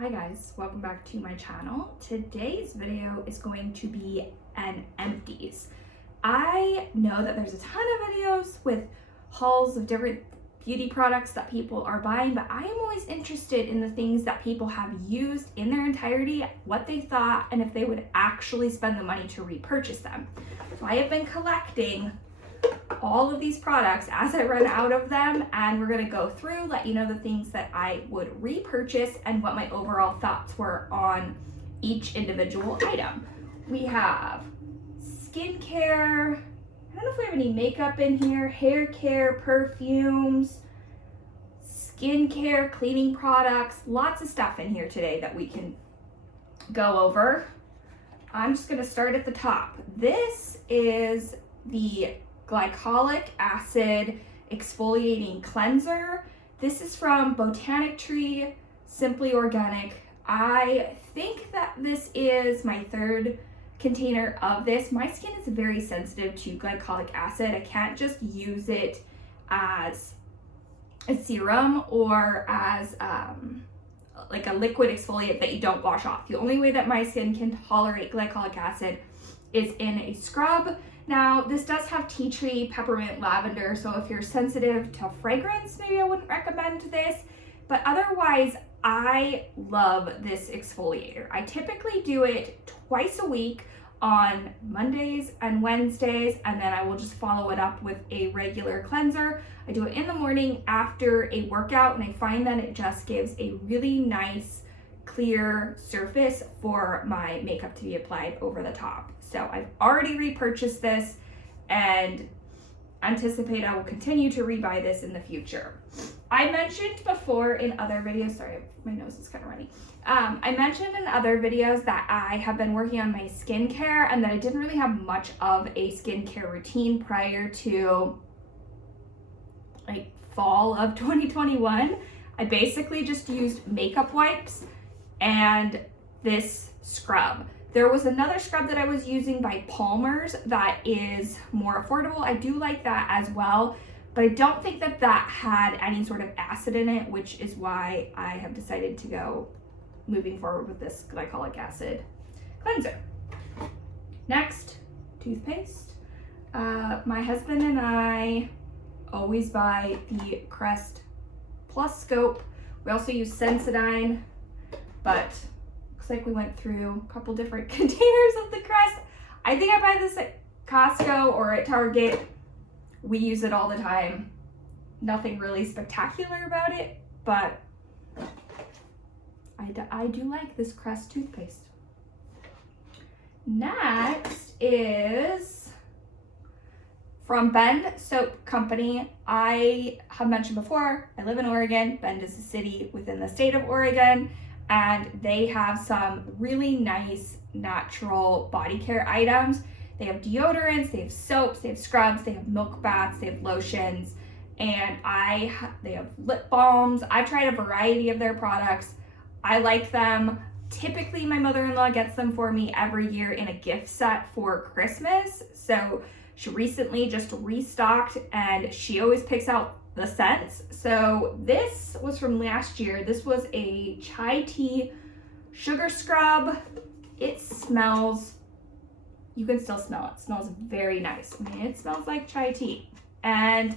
Hi guys, welcome back to my channel. Today's video is going to be an empties. I know that there's a ton of videos with hauls of different beauty products that people are buying, but I am always interested in the things that people have used in their entirety, what they thought, and if they would actually spend the money to repurchase them. So I have been collecting all of these products as I run out of them, and we're going to go through, let you know the things that I would repurchase and what my overall thoughts were on each individual item. We have skincare, I don't know if we have any makeup in here, hair care, perfumes, skincare, cleaning products, lots of stuff in here today that we can go over. I'm just going to start at the top. This is the glycolic acid exfoliating cleanser. This is from Botanical Tree, Simply Organic. I think that this is my third container of this. My skin is very sensitive to glycolic acid. I can't just use it as a serum or as like a liquid exfoliant that you don't wash off. The only way that my skin can tolerate glycolic acid is in a scrub. Now, this does have tea tree, peppermint, lavender, so if you're sensitive to fragrance, maybe I wouldn't recommend this, but otherwise, I love this exfoliator. I typically do it twice a week on Mondays and Wednesdays, and then I will just follow it up with a regular cleanser. I do it in the morning after a workout, and I find that it just gives a really nice, clear surface for my makeup to be applied over the top. So I've already repurchased this and anticipate I will continue to rebuy this in the future. I mentioned before in other videos, sorry, my nose is kind of runny. I mentioned in other videos that I have been working on my skincare and that I didn't really have much of a skincare routine prior to like fall of 2021. I basically just used makeup wipes and this scrub. There was another scrub that I was using by Palmer's that is more affordable. I do like that as well, but I don't think that that had any sort of acid in it, which is why I have decided to go moving forward with this glycolic acid cleanser. Next, toothpaste. My husband and I always buy the Crest Plus Scope. We also use Sensodyne, but like we went through a couple different containers of the Crest. I think I buy this at Costco or at Target. We use it all the time. Nothing really spectacular about it, but I do like this Crest toothpaste. Next is from Bend Soap Company. I have mentioned before, I live in Oregon. Bend is a city within the state of Oregon, and they have some really nice natural body care items. They have deodorants, they have soaps, they have scrubs, they have milk baths, they have lotions, and they have lip balms. I've tried a variety of their products. I like them. Typically, my mother-in-law gets them for me every year in a gift set for Christmas. So she recently just restocked, and she always picks out the scents. So this was from last year. This was a chai tea sugar scrub. It smells, you can still smell it. It smells very nice. I mean, it smells like chai tea. And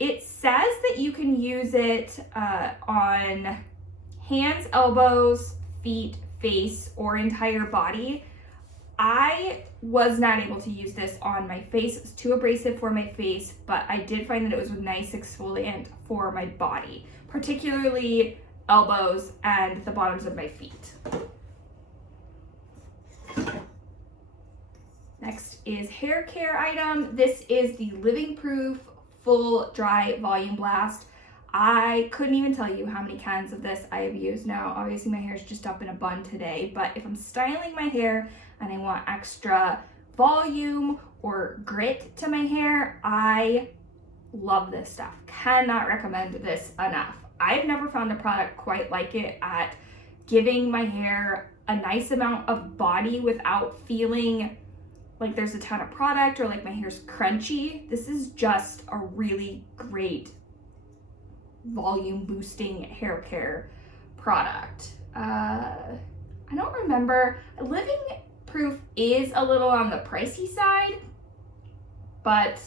it says that you can use it on hands, elbows, feet, face, or entire body. I was not able to use this on my face. It's too abrasive for my face, but I did find that it was a nice exfoliant for my body, particularly elbows and the bottoms of my feet. Next is hair care item. This is the Living Proof Full Dry Volume Blast. I couldn't even tell you how many cans of this I have used now. Obviously my hair is just up in a bun today, but if I'm styling my hair and I want extra volume or grit to my hair, I love this stuff. Cannot recommend this enough. I've never found a product quite like it at giving my hair a nice amount of body without feeling like there's a ton of product or like my hair's crunchy. This is just a really great volume boosting hair care product. I don't remember. Living Proof is a little on the pricey side, but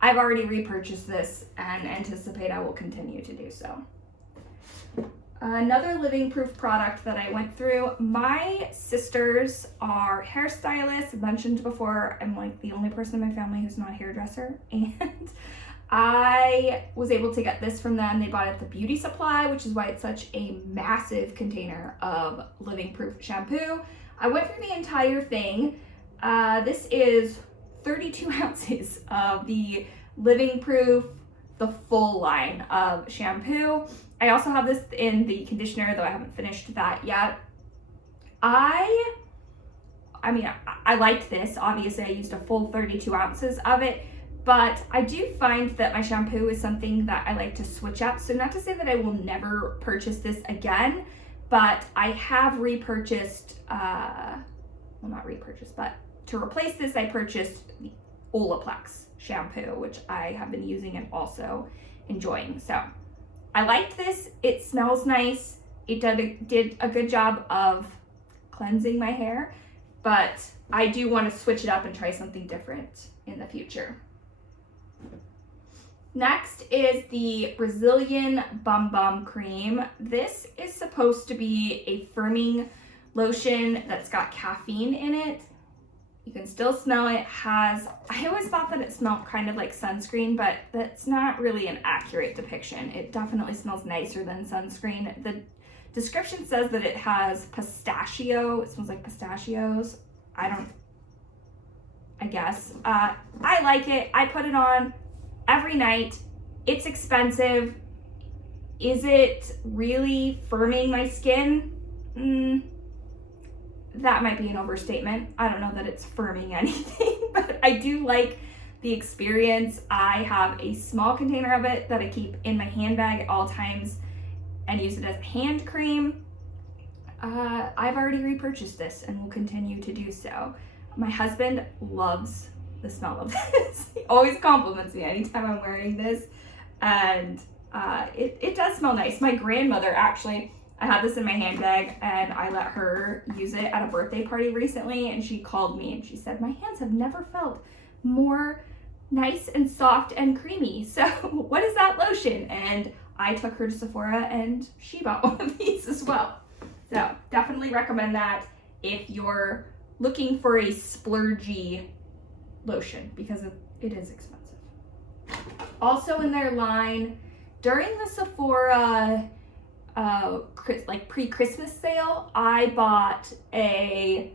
I've already repurchased this and anticipate I will continue to do so. Another Living Proof product that I went through, my sisters are hairstylists. Mentioned before, I'm like the only person in my family who's not a hairdresser, and I was able to get this from them. They bought it at the beauty supply, which is why it's such a massive container of Living Proof shampoo. I went through the entire thing. This is 32 ounces of the Living Proof, the full line of shampoo. I also have this in the conditioner, though I haven't finished that yet. I liked this. Obviously, I used a full 32 ounces of it, but I do find that my shampoo is something that I like to switch up. So not to say that I will never purchase this again, but I have repurchased, well, not repurchased, but to replace this, I purchased the Olaplex shampoo, which I have been using and also enjoying. So I liked this. It smells nice. It did a good job of cleansing my hair, but I do want to switch it up and try something different in the future. Next is the Brazilian Bum Bum Cream. This is supposed to be a firming lotion that's got caffeine in it. You can still smell it. I always thought that it smelled kind of like sunscreen, but that's not really an accurate depiction. It definitely smells nicer than sunscreen. The description says that it has pistachio. It smells like pistachios. I guess. I like it. I put it on every night. It's expensive. Is it really firming my skin? That might be an overstatement. I don't know that it's firming anything, but I do like the experience. I have a small container of it that I keep in my handbag at all times and use it as a hand cream. I've already repurchased this and will continue to do so. My husband loves the smell of this. He always compliments me anytime I'm wearing this, and it does smell nice. My grandmother actually, I had this in my handbag and I let her use it at a birthday party recently, and she called me and she said, my hands have never felt more nice and soft and creamy. So what is that lotion? And I took her to Sephora and she bought one of these as well. So definitely recommend that if you're looking for a splurgy lotion, because it is expensive. Also in their line, during the Sephora like pre-Christmas sale, I bought a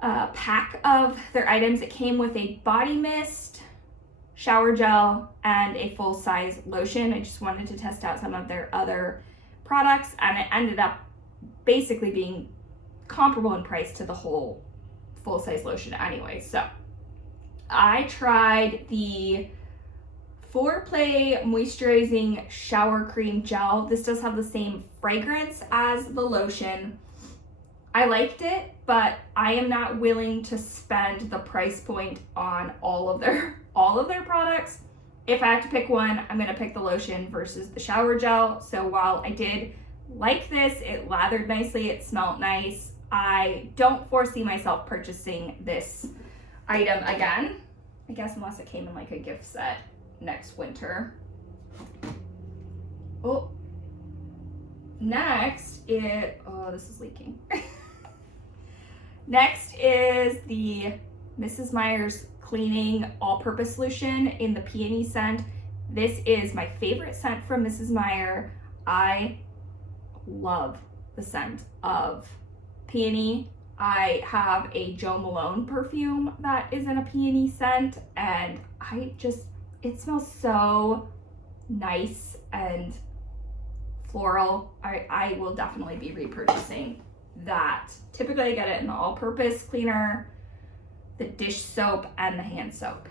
pack of their items. It came with a body mist, shower gel, and a full-size lotion. I just wanted to test out some of their other products, and it ended up basically being comparable in price to the whole full-size lotion anyway. So I tried the Foreplay Moisturizing Shower Cream Gel. This does have the same fragrance as the lotion. I liked it, but I am not willing to spend the price point on all of their products. If I have to pick one, I'm gonna pick the lotion versus the shower gel. So while I did like this, it lathered nicely, it smelled nice, I don't foresee myself purchasing this item again. I guess unless it came in like a gift set next winter. Oh, next is, oh, this is leaking. Next is the Mrs. Meyers Cleaning All-Purpose Solution in the Peony scent. This is my favorite scent from Mrs. Meyer. I love the scent of peony. I have a Jo Malone perfume that is in a peony scent, and it smells so nice and floral. I will definitely be repurchasing that. Typically I get it in the all-purpose cleaner, the dish soap, and the hand soap.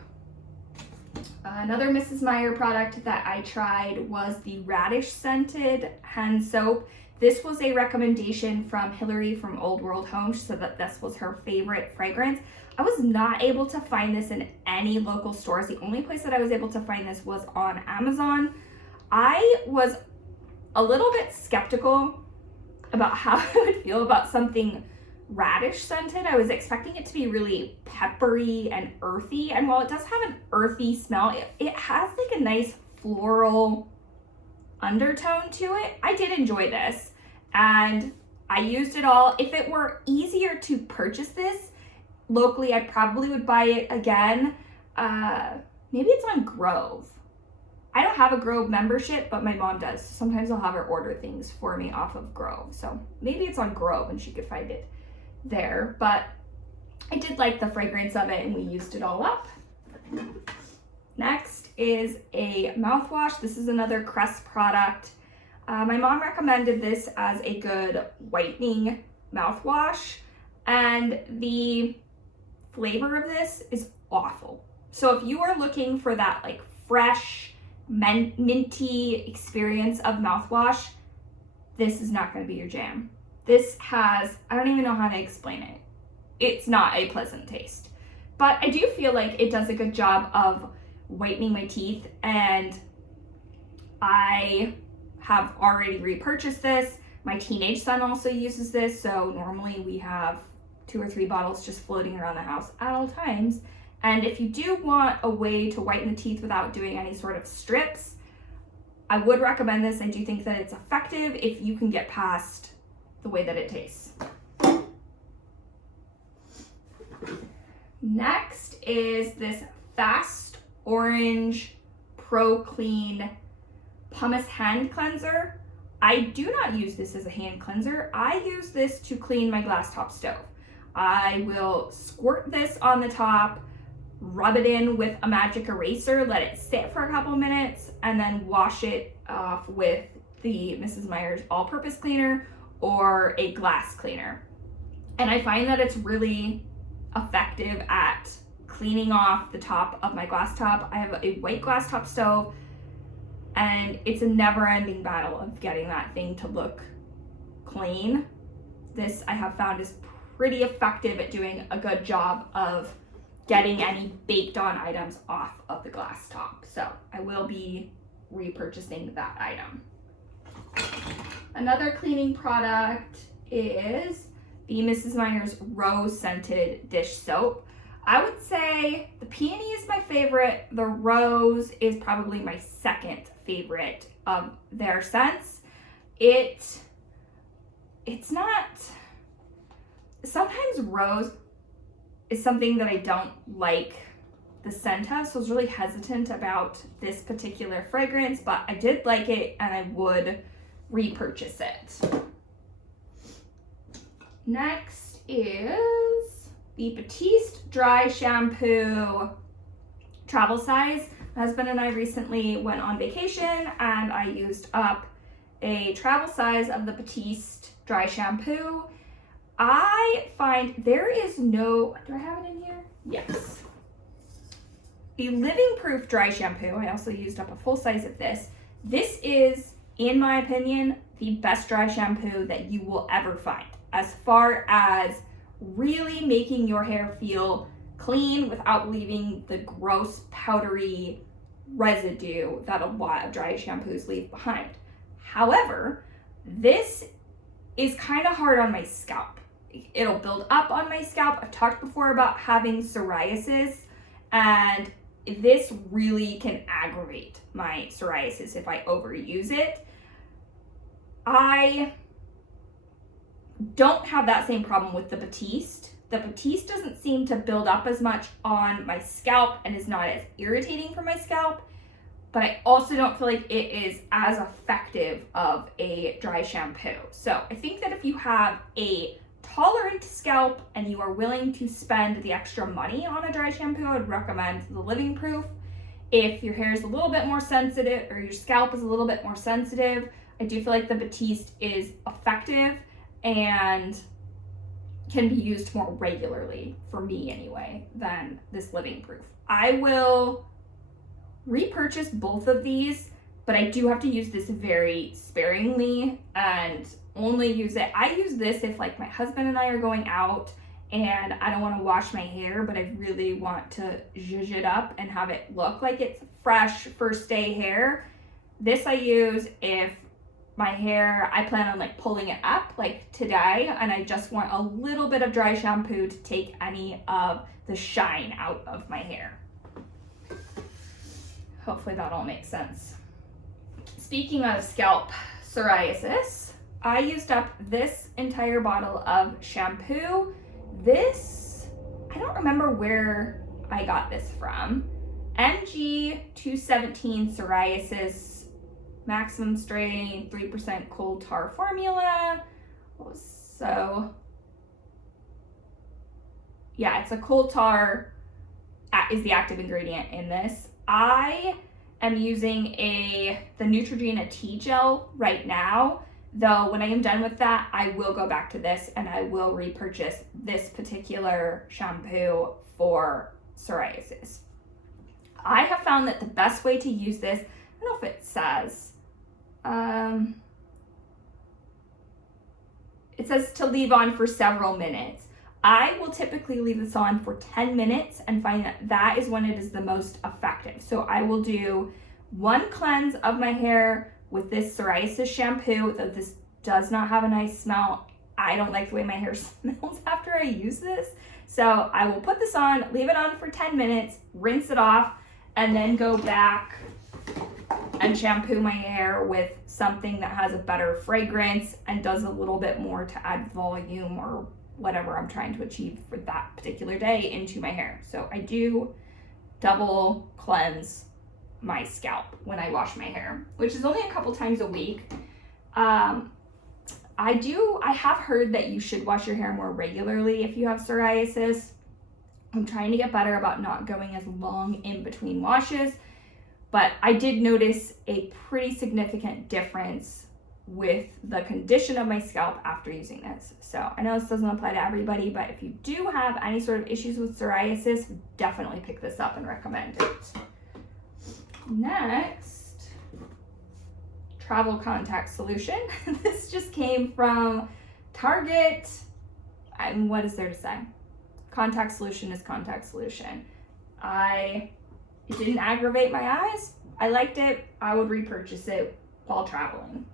Another Mrs. Meyer product that I tried was the Radish scented hand soap. This was a recommendation from Hillary from Old World Home. She said that this was her favorite fragrance. I was not able to find this in any local stores. The only place that I was able to find this was on Amazon. I was a little bit skeptical about how I would feel about something Radish scented. I was expecting it to be really peppery and earthy, and while it does have an earthy smell, it has like a nice floral undertone to it. I did enjoy this, and I used it all. If it were easier to purchase this locally, I probably would buy it again. Maybe it's on Grove. I don't have a Grove membership, but my mom does. Sometimes I'll have her order things for me off of Grove. So maybe it's on Grove and she could find it there. But I did like the fragrance of it, and we used it all up. Next is a mouthwash. This is another Crest product. My mom recommended this as a good whitening mouthwash, and the flavor of this is awful. So if you are looking for that like fresh, minty experience of mouthwash, this is not going to be your jam. This has, I don't even know how to explain it. It's not a pleasant taste. But I do feel like it does a good job of whitening my teeth, and I have already repurchased this. My teenage son also uses this, so normally we have 2 or 3 bottles just floating around the house at all times. And if you do want a way to whiten the teeth without doing any sort of strips, I would recommend this. I do think that it's effective if you can get past the way that it tastes. Next is this Fast Orange Pro Clean Pumice Hand Cleanser. I do not use this as a hand cleanser. I use this to clean my glass top stove. I will squirt this on the top, rub it in with a magic eraser, let it sit for a couple minutes, and then wash it off with the Mrs. Meyers all-purpose cleaner or a glass cleaner. And I find that it's really effective at cleaning off the top of my glass top. I have a white glass top stove, and it's a never-ending battle of getting that thing to look clean. This I have found is pretty effective at doing a good job of getting any baked on items off of the glass top. So I will be repurchasing that item. Another cleaning product is the Mrs. Meyers Rose Scented Dish Soap. I would say the peony is my favorite. The rose is probably my second favorite of their scents. It's not, sometimes rose is something that I don't like the scent of, so I was really hesitant about this particular fragrance, but I did like it and I would repurchase it. Next is the Batiste Dry Shampoo travel size. My husband and I recently went on vacation, and I used up a travel size of the Batiste Dry Shampoo. I find there is no, do I have it in here? Yes. The Living Proof Dry Shampoo, I also used up a full size of this. This is, in my opinion, the best dry shampoo that you will ever find, as far as really making your hair feel clean without leaving the gross powdery residue that a lot of dry shampoos leave behind. However, this is kind of hard on my scalp. It'll build up on my scalp. I've talked before about having psoriasis, and this really can aggravate my psoriasis if I overuse it. I don't have that same problem with the Batiste. The Batiste doesn't seem to build up as much on my scalp and is not as irritating for my scalp, but I also don't feel like it is as effective of a dry shampoo. So I think that if you have a tolerant scalp and you are willing to spend the extra money on a dry shampoo, I would recommend the Living Proof. If your hair is a little bit more sensitive, or your scalp is a little bit more sensitive, I do feel like the Batiste is effective and can be used more regularly, for me anyway, than this Living Proof. I will repurchase both of these, but I do have to use this very sparingly and only use it. I use this if like my husband and I are going out and I don't want to wash my hair, but I really want to zhuzh it up and have it look like it's fresh first day hair. This I use if my hair, I plan on like pulling it up like today, and I just want a little bit of dry shampoo to take any of the shine out of my hair. Hopefully that all makes sense. Speaking of scalp psoriasis, I used up this entire bottle of shampoo. This, I don't remember where I got this from. MG 217 Psoriasis Maximum Strain 3% Coal Tar Formula. So, yeah, it's a coal tar is the active ingredient in this. I am using the Neutrogena tea gel right now, though when I am done with that, I will go back to this and I will repurchase this particular shampoo for psoriasis. I have found that the best way to use this, I don't know if it says, it says to leave on for several minutes. I will typically leave this on for 10 minutes and find that that is when it is the most effective. So I will do one cleanse of my hair with this psoriasis shampoo, though this does not have a nice smell. I don't like the way my hair smells after I use this. So I will put this on, leave it on for 10 minutes, rinse it off, and then go back and shampoo my hair with something that has a better fragrance and does a little bit more to add volume or whatever I'm trying to achieve for that particular day into my hair. So I do double cleanse my scalp when I wash my hair, which is only a couple times a week. I have heard that you should wash your hair more regularly if you have psoriasis. I'm trying to get better about not going as long in between washes, but I did notice a pretty significant difference with the condition of my scalp after using this. So I know this doesn't apply to everybody, but if you do have any sort of issues with psoriasis, definitely pick this up and recommend it. Next, travel contact solution. This just came from Target. And what is there to say? Contact solution is contact solution. It didn't aggravate my eyes. I liked it. I would repurchase it while traveling.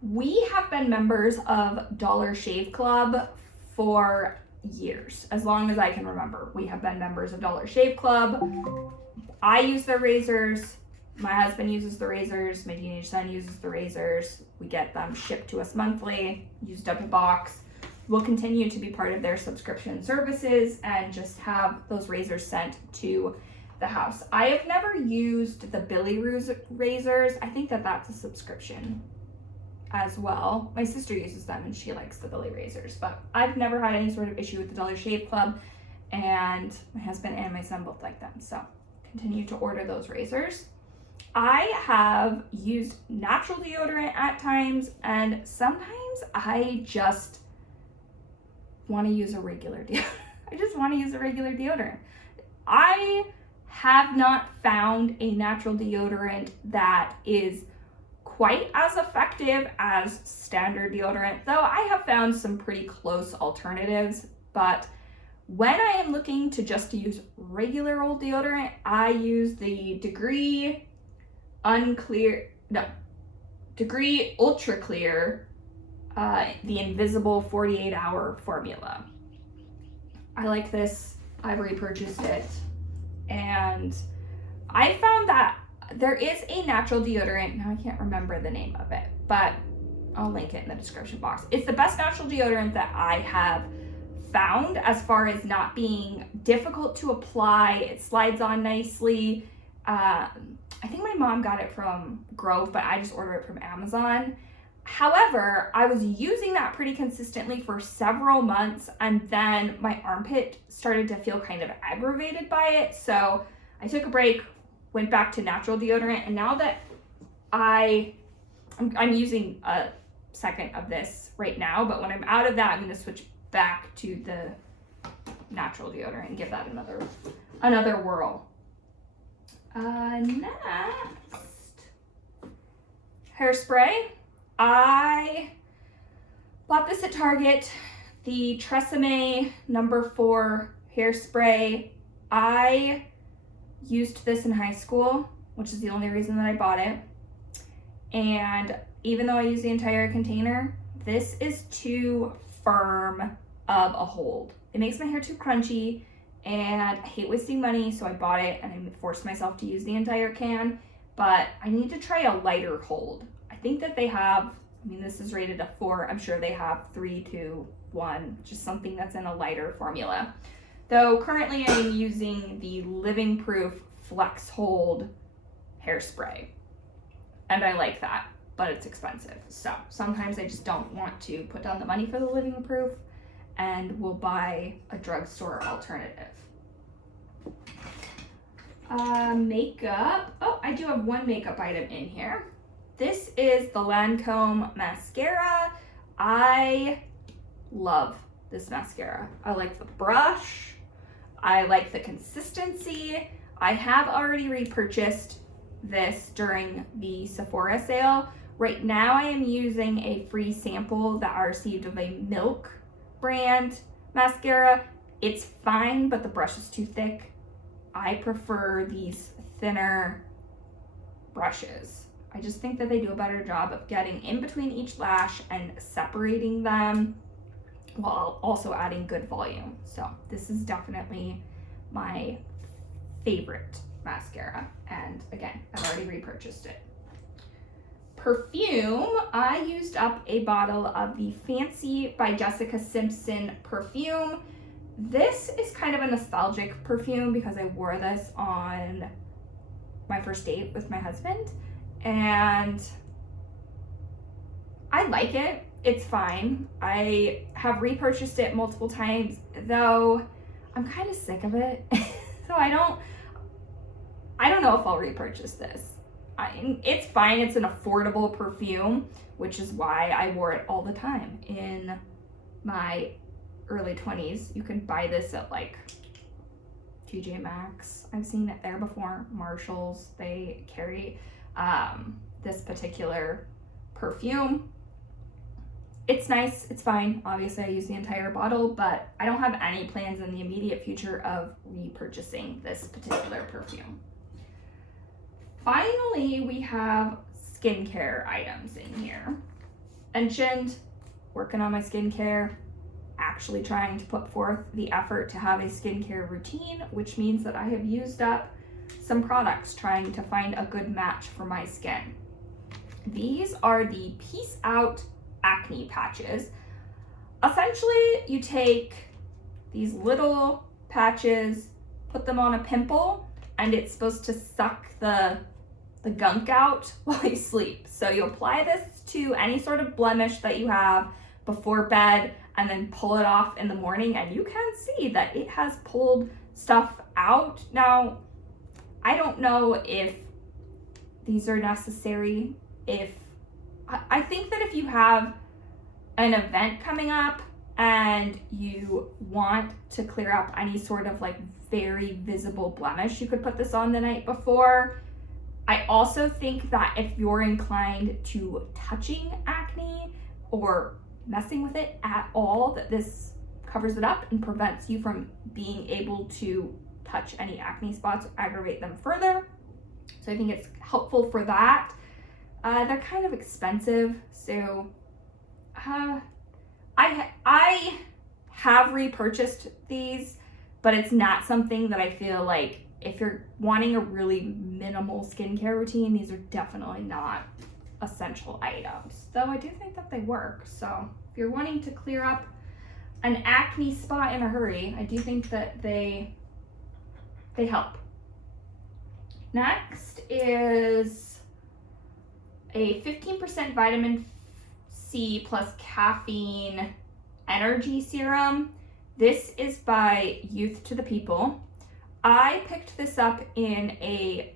We have been members of Dollar Shave Club for years, as long as I can remember. We have been members of Dollar Shave Club. I use their razors. My husband uses the razors. My teenage son uses the razors. We get them shipped to us monthly, used up a box. We'll continue to be part of their subscription services and just have those razors sent to the house. I have never used the Billy razors. I think that that's a subscription as well. My sister uses them and she likes the Billy razors, but I've never had any sort of issue with the Dollar Shave Club, and my husband and my son both like them, so continue to order those razors. I have used natural deodorant at times, and sometimes I just want to use a regular deodorant. I just want to use a regular deodorant. I have not found a natural deodorant that is quite as effective as standard deodorant, though I have found some pretty close alternatives. But when I am looking to just use regular old deodorant, I use the Degree Ultra Clear, the Invisible 48-hour formula. I like this. I've repurchased it, and I found that there is a natural deodorant. Now I can't remember the name of it, but I'll link it in the description box. It's the best natural deodorant that I have found as far as not being difficult to apply. It slides on nicely. I think my mom got it from Grove, but I just ordered it from Amazon. However, I was using that pretty consistently for several months, and then my armpit started to feel kind of aggravated by it. So I took a break, went back to natural deodorant, and now that I'm using a second of this right now, but when I'm out of that, I'm going to switch back to the natural deodorant and give that another whirl. Next, hairspray. I bought this at Target, the Tresemme No. 4 hairspray. I used this in high school, which is the only reason that I bought it. And even though I use the entire container, this is too firm of a hold. It makes my hair too crunchy, and I hate wasting money, so I bought it and I forced myself to use the entire can, but I need to try a lighter hold. I think that they have, I mean, this is rated a 4. I'm sure they have 3, 2, 1, just something that's in a lighter formula. Though currently I'm using the Living Proof Flex Hold Hairspray, and I like that, but it's expensive. So sometimes I just don't want to put down the money for the Living Proof and will buy a drugstore alternative. Makeup. Oh, I do have one makeup item in here. This is the Lancome mascara. I love this mascara. I like the brush. I like the consistency. I have already repurchased this during the Sephora sale. Right now I am using a free sample that I received of a Milk brand mascara. It's fine, but the brush is too thick. I prefer these thinner brushes. I just think that they do a better job of getting in between each lash and separating them while also adding good volume. So this is definitely my favorite mascara, and again, I've already repurchased it. Perfume, I used up a bottle of the Fancy by Jessica Simpson perfume. This is kind of a nostalgic perfume because I wore this on my first date with my husband, and I like it. It's fine. I have repurchased it multiple times, though I'm kind of sick of it. So I don't know if I'll repurchase this. It's fine. It's an affordable perfume, which is why I wore it all the time in my early 20s. You can buy this at like TJ Maxx. I've seen it there before. Marshalls, they carry this particular perfume. It's nice, it's fine. Obviously I use the entire bottle, but I don't have any plans in the immediate future of repurchasing this particular perfume. Finally, we have skincare items in here. Mentioned, working on my skincare, actually trying to put forth the effort to have a skincare routine, which means that I have used up some products trying to find a good match for my skin. These are the Peace Out Acne Patches. Essentially, you take these little patches, put them on a pimple, and it's supposed to suck the gunk out while you sleep. So you apply this to any sort of blemish that you have before bed and then pull it off in the morning, and you can see that it has pulled stuff out. Now, I don't know if these are necessary. I think that if you have an event coming up and you want to clear up any sort of like very visible blemish, you could put this on the night before. I also think that if you're inclined to touching acne or messing with it at all, that this covers it up and prevents you from being able to touch any acne spots or aggravate them further. So I think it's helpful for that. They're kind of expensive, so I have repurchased these, but it's not something that I feel like if you're wanting a really minimal skincare routine, these are definitely not essential items. Though I do think that they work. So if you're wanting to clear up an acne spot in a hurry, I do think that they help. Next is a 15% vitamin C plus caffeine energy serum. This is by Youth to the People. I picked this up in a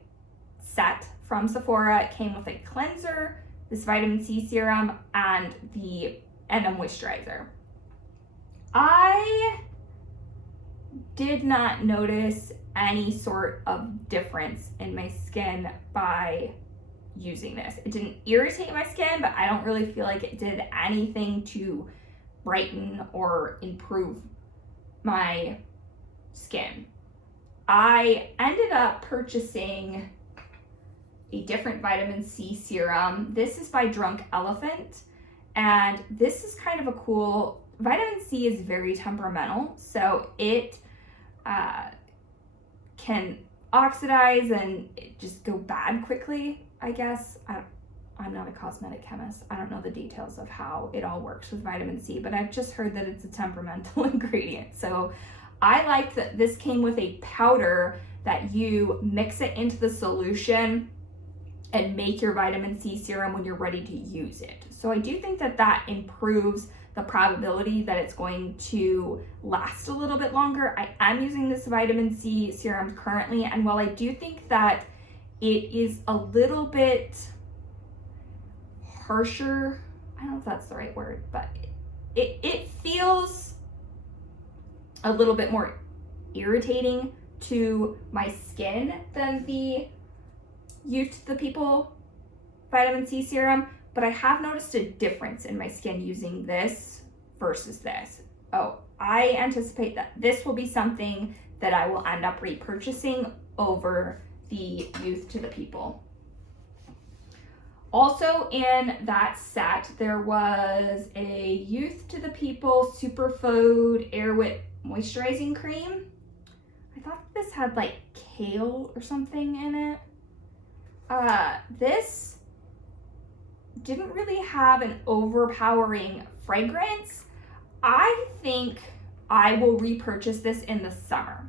set from Sephora. It came with a cleanser, this vitamin C serum, and a moisturizer. I did not notice any sort of difference in my skin by using this. It didn't irritate my skin, but I don't really feel like it did anything to brighten or improve my skin. I ended up purchasing a different vitamin C serum. This is by Drunk Elephant, and this is kind of a cool, vitamin C is very temperamental, so it can oxidize and just go bad quickly, I guess. I'm not a cosmetic chemist. I don't know the details of how it all works with vitamin C, but I've just heard that it's a temperamental ingredient. So I like that this came with a powder that you mix it into the solution and make your vitamin C serum when you're ready to use it. So I do think that that improves the probability that it's going to last a little bit longer. I am using this vitamin C serum currently, and while I do think that it is a little bit harsher, I don't know if that's the right word, but it feels a little bit more irritating to my skin than the Youth to the People vitamin C serum, but I have noticed a difference in my skin using this versus this. Oh, I anticipate that this will be something that I will end up repurchasing over the Youth to the People. Also in that set, there was a Youth to the People Superfood Airwick Moisturizing Cream. I thought this had like kale or something in it. This didn't really have an overpowering fragrance. I think I will repurchase this in the summer.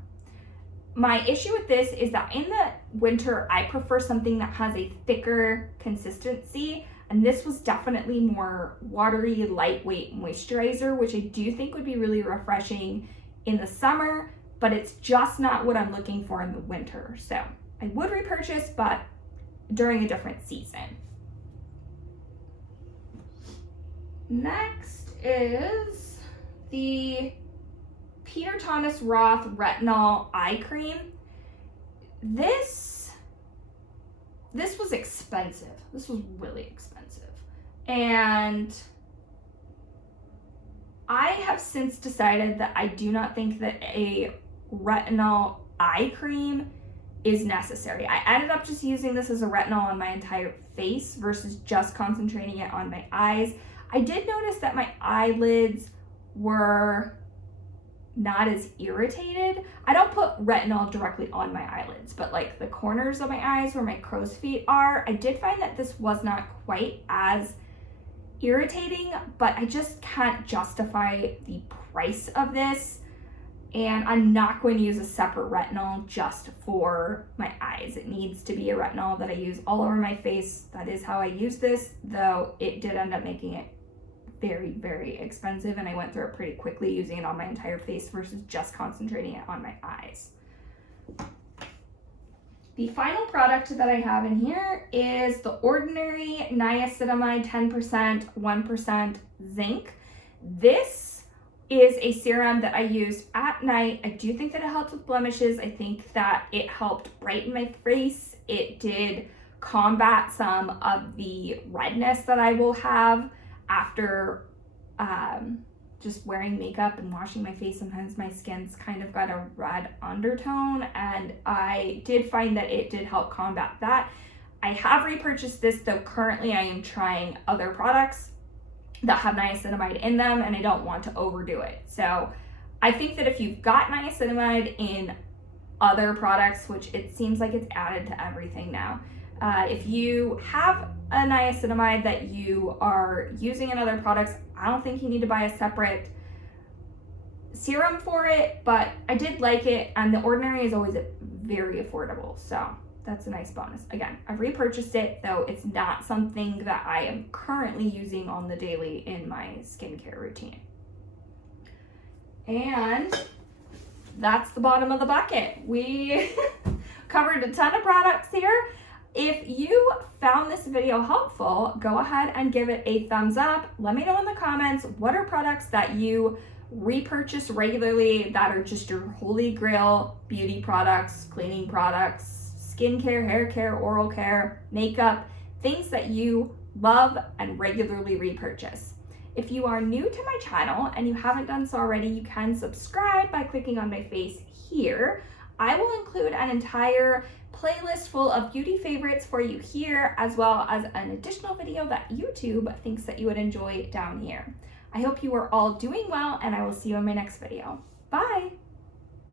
My issue with this is that in the winter, I prefer something that has a thicker consistency, and this was definitely more watery, lightweight moisturizer, which I do think would be really refreshing in the summer, but it's just not what I'm looking for in the winter. So I would repurchase, but during a different season. Next is the Peter Thomas Roth Retinol Eye Cream. This was expensive. This was really expensive. And I have since decided that I do not think that a retinol eye cream is necessary. I ended up just using this as a retinol on my entire face versus just concentrating it on my eyes. I did notice that my eyelids were not as irritated. I don't put retinol directly on my eyelids, but like the corners of my eyes where my crow's feet are, I did find that this was not quite as irritating, but I just can't justify the price of this, and I'm not going to use a separate retinol just for my eyes. It needs to be a retinol that I use all over my face. That is how I use this, though it did end up making it very, very expensive, and I went through it pretty quickly using it on my entire face versus just concentrating it on my eyes. The final product that I have in here is the Ordinary Niacinamide 10% 1% zinc. This is a serum that I used at night. I do think that it helped with blemishes. I think that it helped brighten my face. It did combat some of the redness that I will have after just wearing makeup and washing my face. Sometimes my skin's kind of got a red undertone, and I did find that it did help combat that. I have repurchased this, though currently I am trying other products that have niacinamide in them, and I don't want to overdo it. So I think that if you've got niacinamide in other products, which it seems like it's added to everything now, if you have a niacinamide that you are using in other products, I don't think you need to buy a separate serum for it, but I did like it, and the Ordinary is always very affordable, so that's a nice bonus. Again, I've repurchased it, though it's not something that I am currently using on the daily in my skincare routine. And that's the bottom of the bucket. We covered a ton of products here. If you found this video helpful, go ahead and give it a thumbs up. Let me know in the comments what are products that you repurchase regularly that are just your holy grail beauty products, cleaning products, skincare, hair care, oral care, makeup, things that you love and regularly repurchase. If you are new to my channel and you haven't done so already, you can subscribe by clicking on my face here. I will include an entire playlist full of beauty favorites for you here, as well as an additional video that YouTube thinks that you would enjoy down here. I hope you are all doing well, and I will see you in my next video. Bye!